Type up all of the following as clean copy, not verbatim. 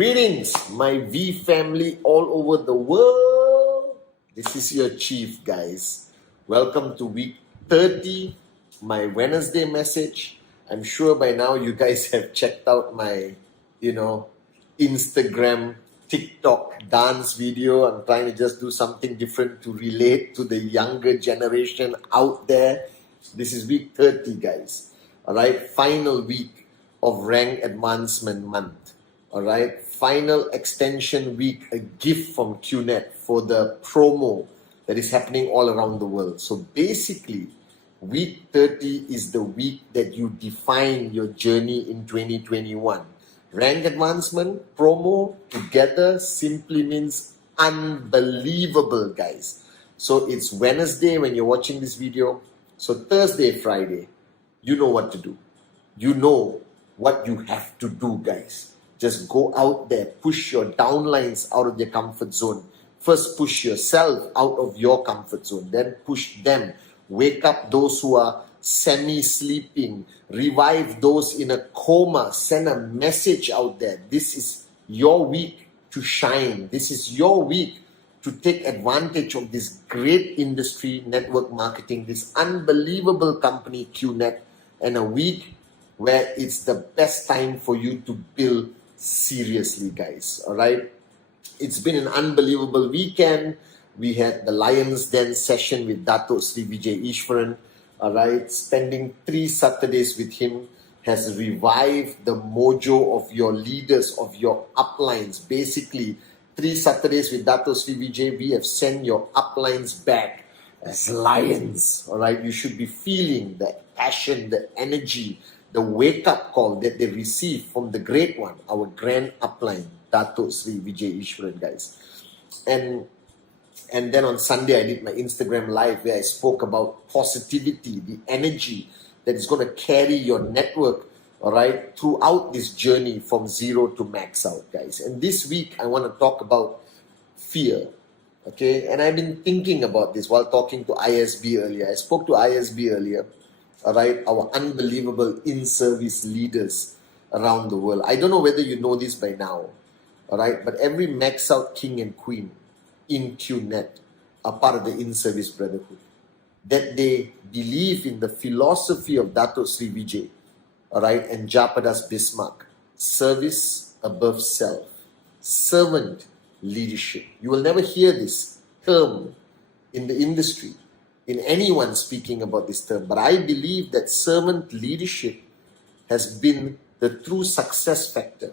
Greetings, my V family all over the world. This is your chief, guys. Welcome to week 30, my Wednesday message. I'm sure by now you guys have checked out my, Instagram, TikTok dance video. I'm trying to just do something different to relate to the younger generation out there. This is week 30, guys. All right, final week of rank advancement month. All right, final extension week, a gift from QNet for the promo that is happening all around the world. So basically, week 30 is the week that you define your journey in 2021. Rank advancement, promo, together simply means unbelievable, guys. So it's Wednesday when you're watching this video. So Thursday, Friday, you know what to do. You know what you have to do, guys. Just go out there, push your downlines out of their comfort zone. First, push yourself out of your comfort zone. Then push them. Wake up those who are semi-sleeping. Revive those in a coma. Send a message out there. This is your week to shine. This is your week to take advantage of this great industry, network marketing, this unbelievable company, QNet, and a week where it's the best time for you to build seriously, guys. All right, it's been an unbelievable weekend. We had the Lions Den session with Dato Sri Vijay Ishwaran. All right, spending 3 Saturdays with him has revived the mojo of your leaders, of your uplines. Basically, 3 Saturdays with Dato Sri Vijay, we have sent your uplines back as lions. All right, you should be feeling the passion, the energy, the wake-up call that they receive from the great one, our grand upline, Dato Sri Vijay Ishwaran, guys. And then on Sunday, I did my Instagram live where I spoke about positivity, the energy that is going to carry your network, all right, throughout this journey from zero to max out, guys. And this week, I want to talk about fear, okay? And I've been thinking about this while talking to ISB earlier. I spoke to ISB earlier. All right, our unbelievable in-service leaders around the world. I don't know whether you know this by now, all right, but every max out king and queen in QNet are part of the in-service brotherhood. That they believe in the philosophy of Dato Sri Vijay, all right, and Japadas Bismarck. Service above self. Servant leadership. You will never hear this term in the industry, in anyone speaking about this term, but I believe that servant leadership has been the true success factor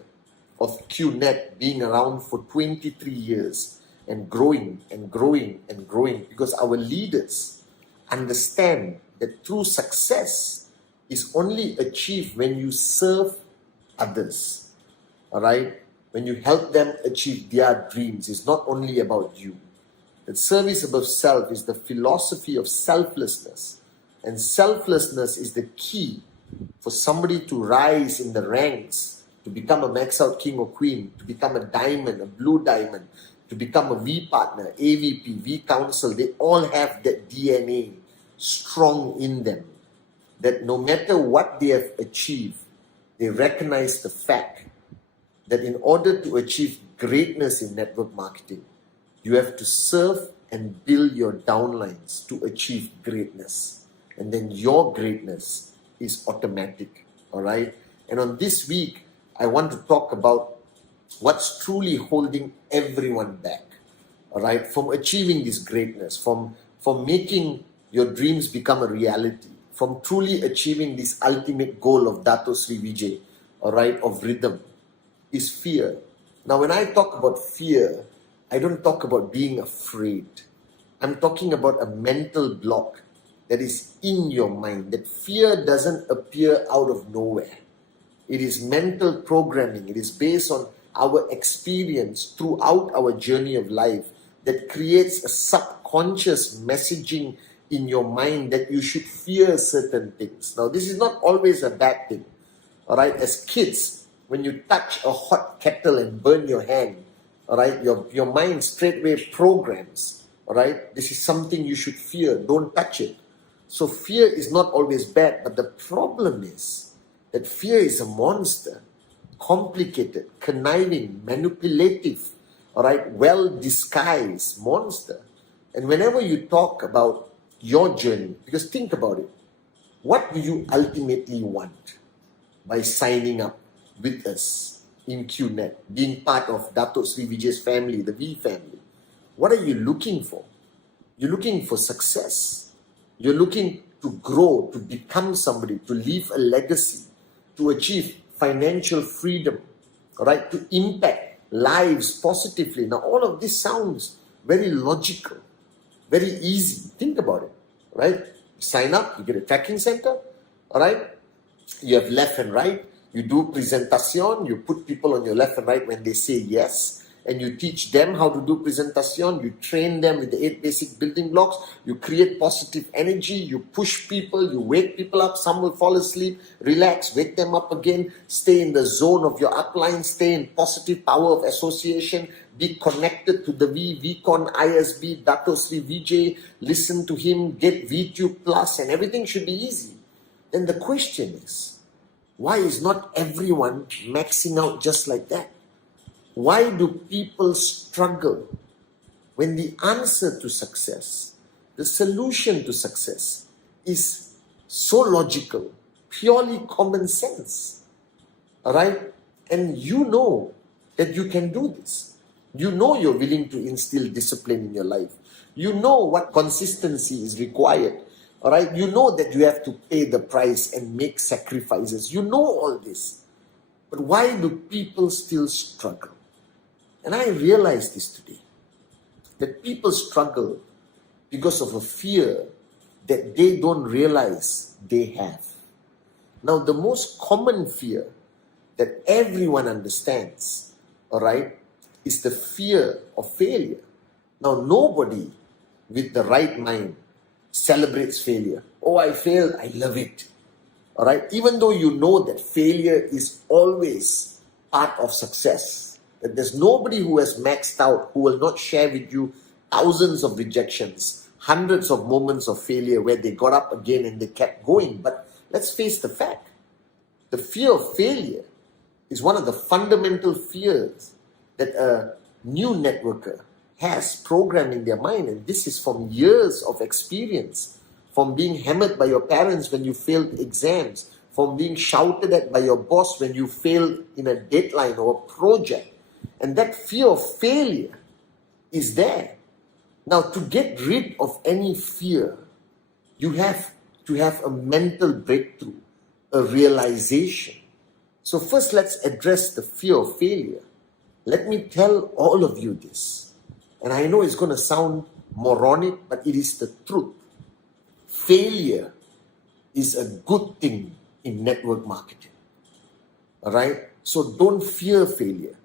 of QNet being around for 23 years and growing and growing and growing, because our leaders understand that true success is only achieved when you serve others, all right? When you help them achieve their dreams. It's not only about you. That service above self is the philosophy of selflessness. And selflessness is the key for somebody to rise in the ranks, to become a max out king or queen, to become a diamond, a blue diamond, to become a V partner, AVP, V council. They all have that DNA strong in them. That no matter what they have achieved, they recognize the fact that in order to achieve greatness in network marketing, you have to serve and build your downlines to achieve greatness. And then your greatness is automatic, all right? And on this week, I want to talk about what's truly holding everyone back, all right? From achieving this greatness, from making your dreams become a reality, from truly achieving this ultimate goal of Dato Sri Vijay, all right, of rhythm, is fear. Now, when I talk about fear, I don't talk about being afraid. I'm talking about a mental block that is in your mind, that fear doesn't appear out of nowhere. It is mental programming. It is based on our experience throughout our journey of life that creates a subconscious messaging in your mind that you should fear certain things. Now, this is not always a bad thing. All right, as kids, when you touch a hot kettle and burn your hand, all right, your mind straightway programs, all right, this is something you should fear, don't touch it. So fear is not always bad, but the problem is that fear is a monster. complicated, conniving, manipulative, all right, well disguised monster. And whenever you talk about your journey, because think about it, what do you ultimately want by signing up with us in QNet, being part of Dato Sri Vijay's family, the V family? What are you looking for? You're looking for success. You're looking to grow, to become somebody, to leave a legacy, to achieve financial freedom, all right, to impact lives positively. Now, all of this sounds very logical, very easy. Think about it, right? Sign up, you get a tracking center, all right? You have left and right. You do presentation. You put people on your left and right when they say yes. And you teach them how to do presentation. You train them with the 8 basic building blocks. You create positive energy. You push people. You wake people up. Some will fall asleep. Relax. Wake them up again. Stay in the zone of your upline. Stay in positive power of association. Be connected to the VCon, ISB, Dato Sri Vijay. Listen to him. Get VTube Plus. And everything should be easy. Then the question is, why is not everyone maxing out just like that? Why do people struggle when the answer to success, the solution to success is so logical, purely common sense? All right? And you know that you can do this. You know you're willing to instill discipline in your life. You know what consistency is required. All right? You know that you have to pay the price and make sacrifices. You know all this. But why do people still struggle? And I realized this today, that people struggle because of a fear that they don't realize they have. Now, the most common fear that everyone understands, all right, is the fear of failure. Now, nobody with the right mind celebrates failure. Oh, I failed, I love it. All right, even though you know that failure is always part of success, that there's nobody who has maxed out who will not share with you thousands of rejections, hundreds of moments of failure where they got up again and they kept going. But let's face the fact, the fear of failure is one of the fundamental fears that a new networker has programmed in their mind. And this is from years of experience, from being hammered by your parents when you failed exams, from being shouted at by your boss when you failed in a deadline or a project. And that fear of failure is there. Now, to get rid of any fear, you have to have a mental breakthrough, a realization. So first, let's address the fear of failure. Let me tell all of you this. And I know it's going to sound moronic, but it is the truth. Failure is a good thing in network marketing. All right? So don't fear failure.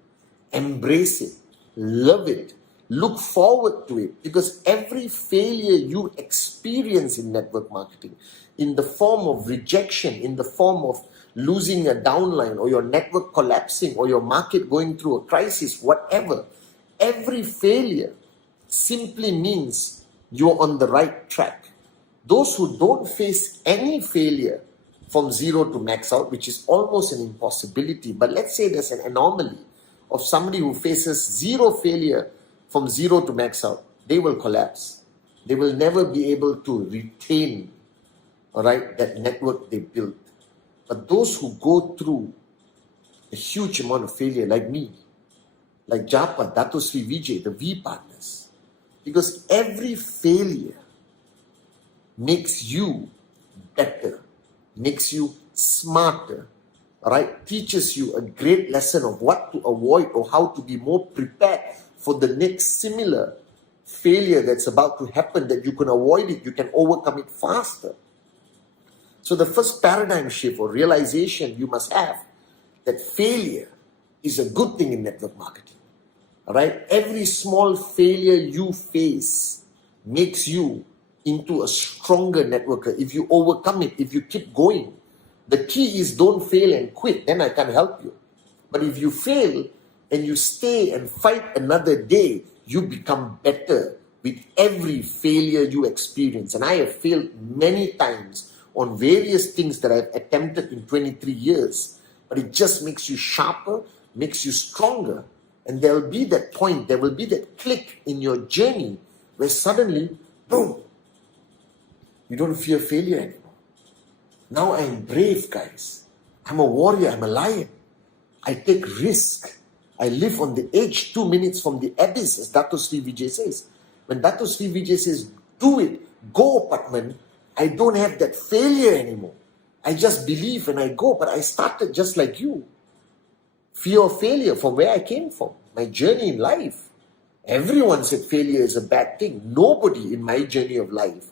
Embrace it. Love it. Look forward to it. Because every failure you experience in network marketing, in the form of rejection, in the form of losing a downline, or your network collapsing, or your market going through a crisis, whatever, every failure simply means you're on the right track. Those who don't face any failure from zero to max out, which is almost an impossibility, but let's say there's an anomaly of somebody who faces zero failure from zero to max out, they will collapse. They will never be able to retain, all right, that network they built. But those who go through a huge amount of failure, like me, like Japa, Dato Sri Vijay, the V partners, because every failure makes you better, makes you smarter, all right, teaches you a great lesson of what to avoid or how to be more prepared for the next similar failure that's about to happen, that you can avoid it, you can overcome it faster. So the first paradigm shift or realization you must have, that failure is a good thing in network marketing. All right? Every small failure you face makes you into a stronger networker. If you overcome it, if you keep going. The key is don't fail and quit, then I can help you. But if you fail and you stay and fight another day, you become better with every failure you experience. And I have failed many times on various things that I've attempted in 23 years. but it just makes you sharper, makes you stronger. And there will be that point, there will be that click in your journey where suddenly, boom, you don't fear failure anymore. Now I'm brave, guys. I'm a warrior, I'm a lion. I take risk. I live on the edge, 2 minutes from the abyss, as Dato Sri Vijay says. When Dato Sri Vijay says, do it, go, Patman, I don't have that failure anymore. I just believe and I go, but I started just like you. Fear of failure from where I came from, my journey in life. Everyone said failure is a bad thing. Nobody in my journey of life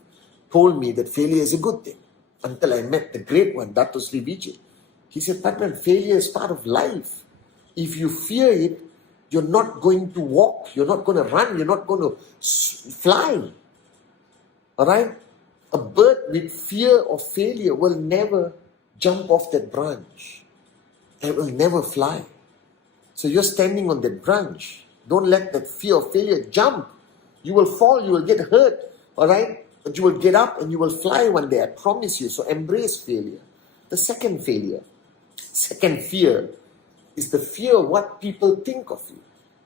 told me that failure is a good thing until I met the great one, Dato Sri Vijay. He said, Patman, failure is part of life. If you fear it, you're not going to walk, you're not going to run, you're not going to fly. All right? A bird with fear of failure will never jump off that branch. It will never fly. So you're standing on that branch. Don't let that fear of failure jump. You will fall, you will get hurt, all right? But you will get up and you will fly one day, I promise you. So embrace failure. The second fear is the fear of what people think of you.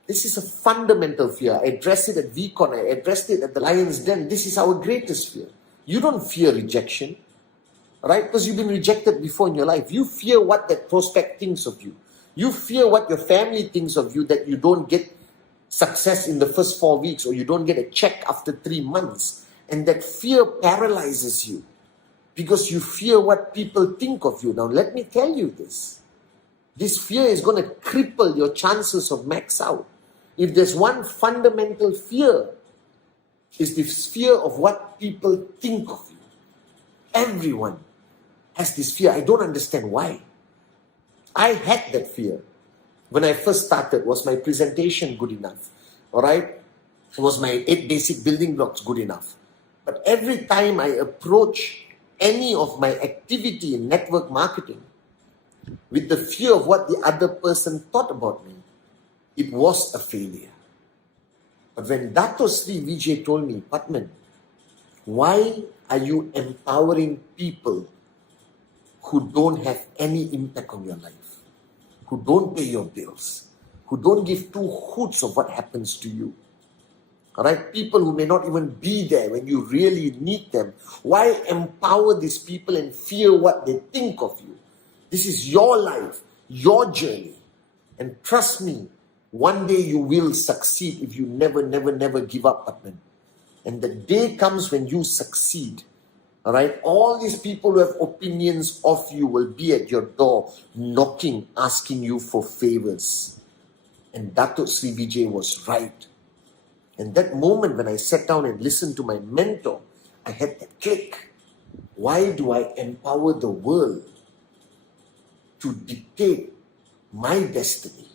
This is a fundamental fear. I addressed it at VCon, I addressed it at the Lion's Den. This is our greatest fear. You don't fear rejection, right? Because you've been rejected before in your life. You fear what that prospect thinks of you. You fear what your family thinks of you, that you don't get success in the first 4 weeks or you don't get a check after 3 months. And that fear paralyzes you because you fear what people think of you. Now, let me tell you this. This fear is going to cripple your chances of max out. If there's one fundamental fear, is this fear of what people think of you. Everyone has this fear. I don't understand why. I had that fear. When I first started, was my presentation good enough? All right? Was my 8 basic building blocks good enough? But every time I approach any of my activity in network marketing with the fear of what the other person thought about me, it was a failure. But when Dato Sri Vijay told me, Patman, why are you empowering people who don't have any impact on your life, who don't pay your bills, who don't give 2 hoots of what happens to you? All right, people who may not even be there when you really need them. Why empower these people and fear what they think of you? This is your life, your journey. And trust me, one day you will succeed if you never give up, Patman. And the day comes when you succeed. All right, all these people who have opinions of you will be at your door, knocking, asking you for favors. And Dato Sri Vijay was right. And that moment when I sat down and listened to my mentor, I had that click. Why do I empower the world to dictate my destiny,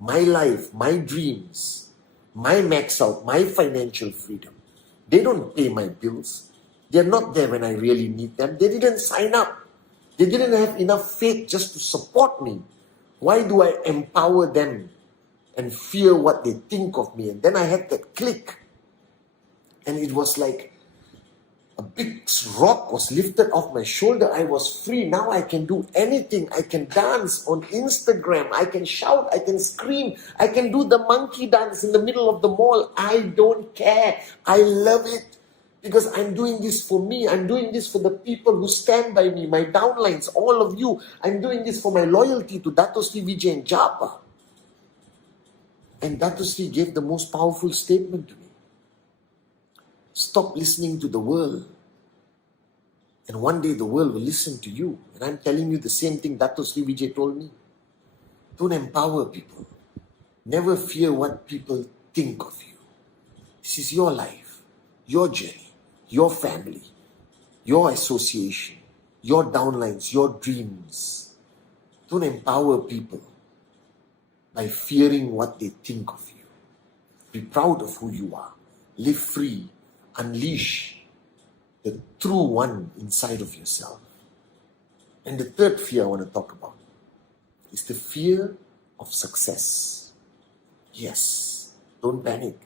my life, my dreams, my max out, my financial freedom? They don't pay my bills. They're not there when I really need them. They didn't sign up. They didn't have enough faith just to support me. Why do I empower them and fear what they think of me? And then I had that click. And it was like a big rock was lifted off my shoulder. I was free. Now I can do anything. I can dance on Instagram. I can shout. I can scream. I can do the monkey dance in the middle of the mall. I don't care. I love it. Because I'm doing this for me. I'm doing this for the people who stand by me, my downlines, all of you. I'm doing this for my loyalty to Dato Sri Vijay and Japa. And Dato Sri gave the most powerful statement to me. Stop listening to the world. And one day the world will listen to you. And I'm telling you the same thing Dato Sri Vijay told me. Don't empower people. Never fear what people think of you. This is your life, your journey, your family, your association, your downlines, your dreams. Don't empower people by fearing what they think of you. Be proud of who you are. Live free. Unleash the true one inside of yourself. And the third fear I want to talk about is the fear of success. Yes, don't panic.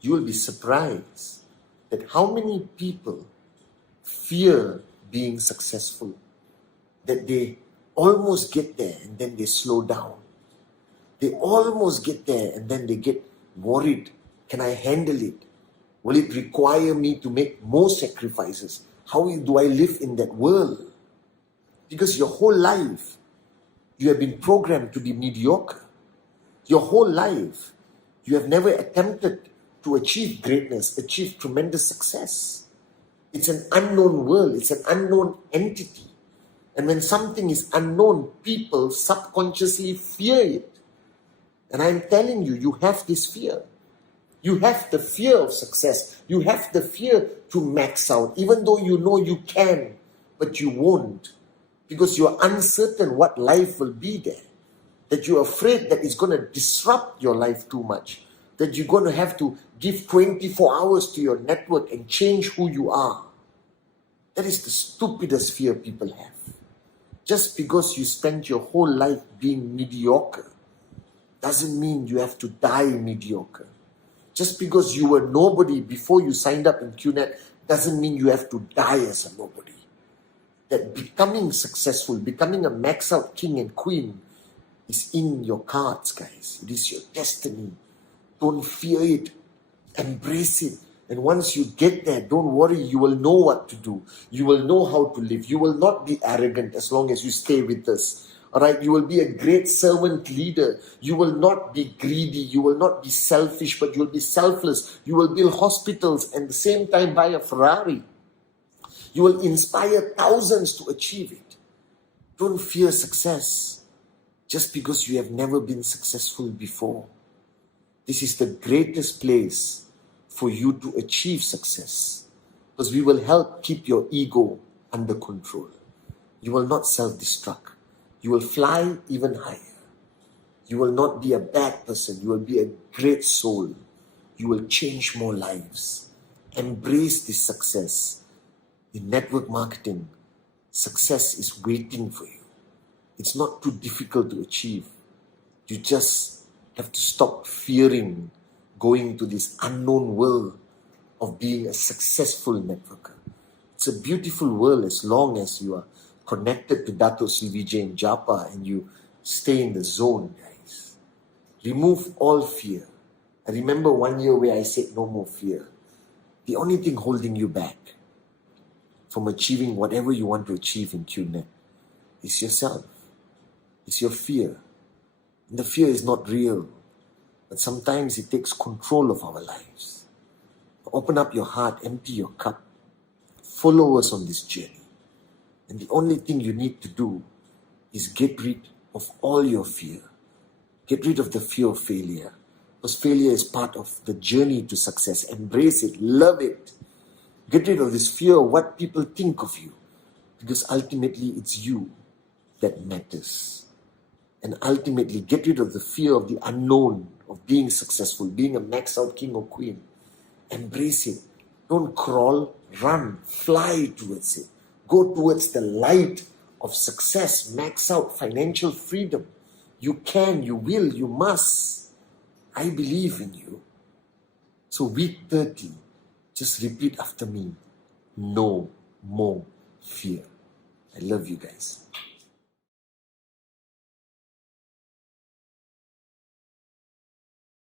You will be surprised that how many people fear being successful, that they almost get there and then they slow down. They almost get there and then they get worried. Can I handle it? Will it require me to make more sacrifices? How do I live in that world? Because your whole life, you have been programmed to be mediocre. Your whole life, you have never attempted to achieve greatness, achieve tremendous success. It's an unknown world. It's an unknown entity. And when something is unknown, people subconsciously fear it. And I'm telling you, you have this fear. You have the fear of success. You have the fear to max out, even though you know you can, but you won't. Because you're uncertain what life will be there. That you're afraid that it's going to disrupt your life too much. That you're going to have to give 24 hours to your network and change who you are. That is the stupidest fear people have. Just because you spent your whole life being mediocre doesn't mean you have to die mediocre. Just because you were nobody before you signed up in QNet doesn't mean you have to die as a nobody. That becoming successful, becoming a max out king and queen is in your cards, guys. It is your destiny. Don't fear it. Embrace it. And once you get there, don't worry, you will know what to do. You will know how to live. You will not be arrogant as long as you stay with us. Alright, you will be a great servant leader. You will not be greedy. You will not be selfish, but you will be selfless. You will build hospitals and at the same time buy a Ferrari. You will inspire thousands to achieve it. Don't fear success just because you have never been successful before. This is the greatest place for you to achieve success, because we will help keep your ego under control. You will not self-destruct. You will fly even higher. You will not be a bad person. You will be a great soul. You will change more lives. Embrace this success. In network marketing, success is waiting for you. It's not too difficult to achieve. You just have to stop fearing going to this unknown world of being a successful networker. It's a beautiful world as long as you are connected to Dato CVJ and Japa and you stay in the zone, guys. Remove all fear. I remember 1 year where I said no more fear. The only thing holding you back from achieving whatever you want to achieve in QNet is yourself. It's your fear. And the fear is not real, but sometimes it takes control of our lives. Open up your heart, empty your cup, follow us on this journey. And the only thing you need to do is get rid of all your fear. Get rid of the fear of failure. Because failure is part of the journey to success. Embrace it, love it. Get rid of this fear of what people think of you. Because ultimately it's you that matters. And ultimately get rid of the fear of the unknown, of being successful, being a max out king or queen. Embrace it. Don't crawl, run, fly towards it. Go towards the light of success, max out financial freedom. You can, you will, you must. I believe in you. So week 30, just repeat after me. No more fear. I love you guys.